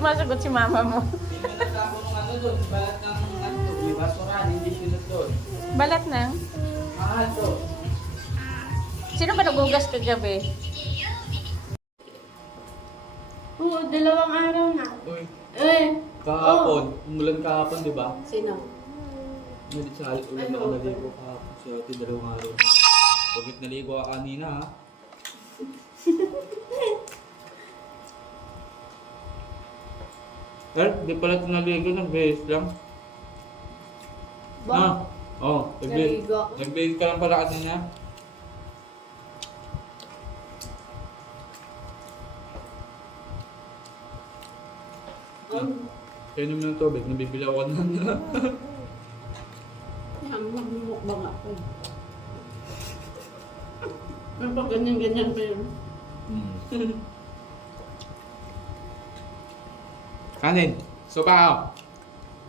sumasagot si mama mo. Hindi mo natapon ng ano doon, balat ng ano to, may basurahan, hindi sunod doon. Balat na. Mahal to. Sino ba nagugas kagabi? Oo, 2 araw na. Uy, Eh, kahapon, umulan kahapon, di ba? sino? Ulit sa ulit Ano? ako naligo kahapon sa atin, 2 araw. Pagkat naligo ka kanina ha. Di pala ito naligo, nag-base lang. Ba? Oo, Naligo ako. nag-base ka lang pala kanina. Kaya naman ng tubig, nabibilaw ka na. Yan, magmumukbang ako. May pag ganyan-ganyan pa yun. Kanin, sopa ako.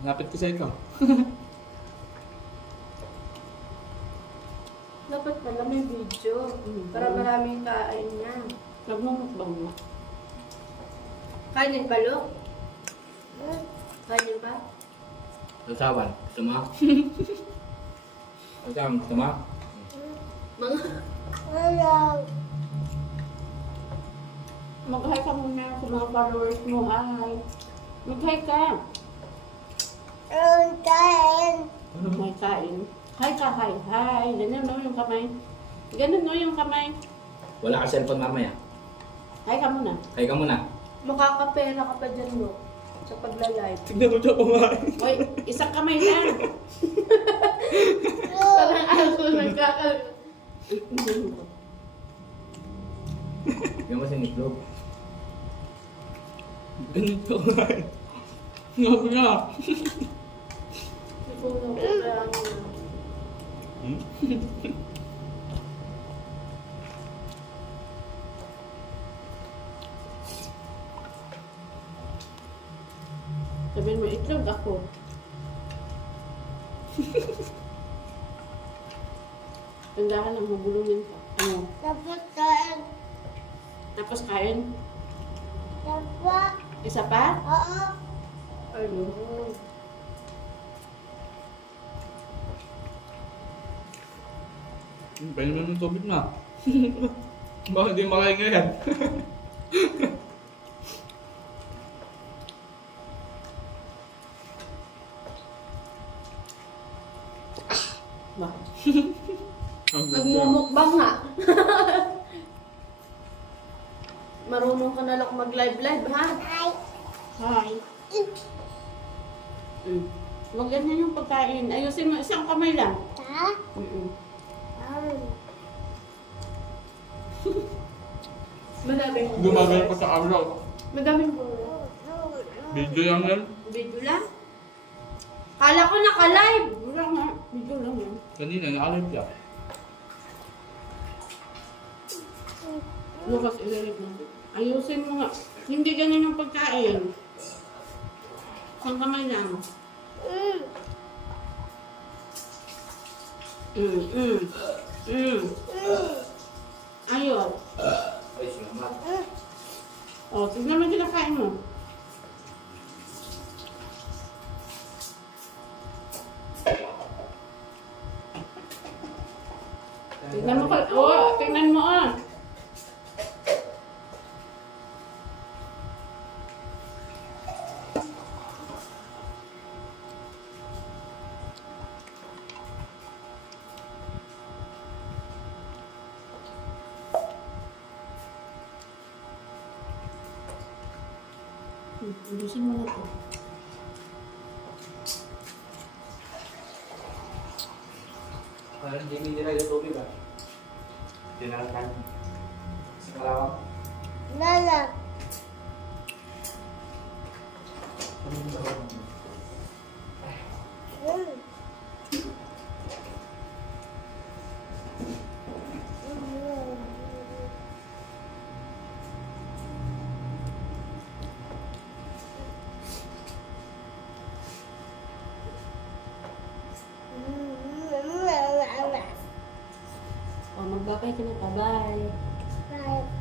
Lapit ko sa ikaw. Dapat pala may video. Para maraming kain na. Nagmumukbang na. Kanin palo? Kanin pa? Sasawan, gusto mo? Sasawan, gusto mo? Mag-hi ka muna sa mga followers mo. Hi. Mag-hi ka. May kain. Hi ka, hi. Hi. Ganun no yung kamay. Ganun no yung kamay. Wala ka cellphone mamaya. Hi ka muna. Kaya ka muna. Makakapera ka pa dyan no. Sa pagla-live. Tignan mo siya kumain. Hoy, isang kamay lang. Parang ako nagkakal. Tignan mo sa itlog. Ganito kumain. Ngabi na. Siguro ko lang. Sabihin mo, itlog ako. Tandahan lang, mabulungin ka. Ano? Tapos kain? Isa pa? Ano? Pwede naman ng tubig na. Bakit di makain yan? Ba? Nagmumukbang nga. Marunong ka na lang mag-live-live, ha? Hi. Huwag ganyan yung pagkain. Ayusin mo, isang kamay lang. Madaming Gumagay pa sa camera. Madaming Video lang yan. video lang. Kala ko naka-live. Wala nga. Video lang yan. Kanina, naalim siya. Bukas ilalit mo. Ayusin mo nga. Hindi ganyan yung pagkain. Isang kamay lang. Ayun. Ay, salamat. O, tignan mo yung kinakain mo. Tignan mo ka. O, tignan mo ah. Ubusin mo na ito. Parang hindi nila yung tubig ba? Tinarakan. Sa kalawang. O, magbabay ka na. Bye-bye. Bye.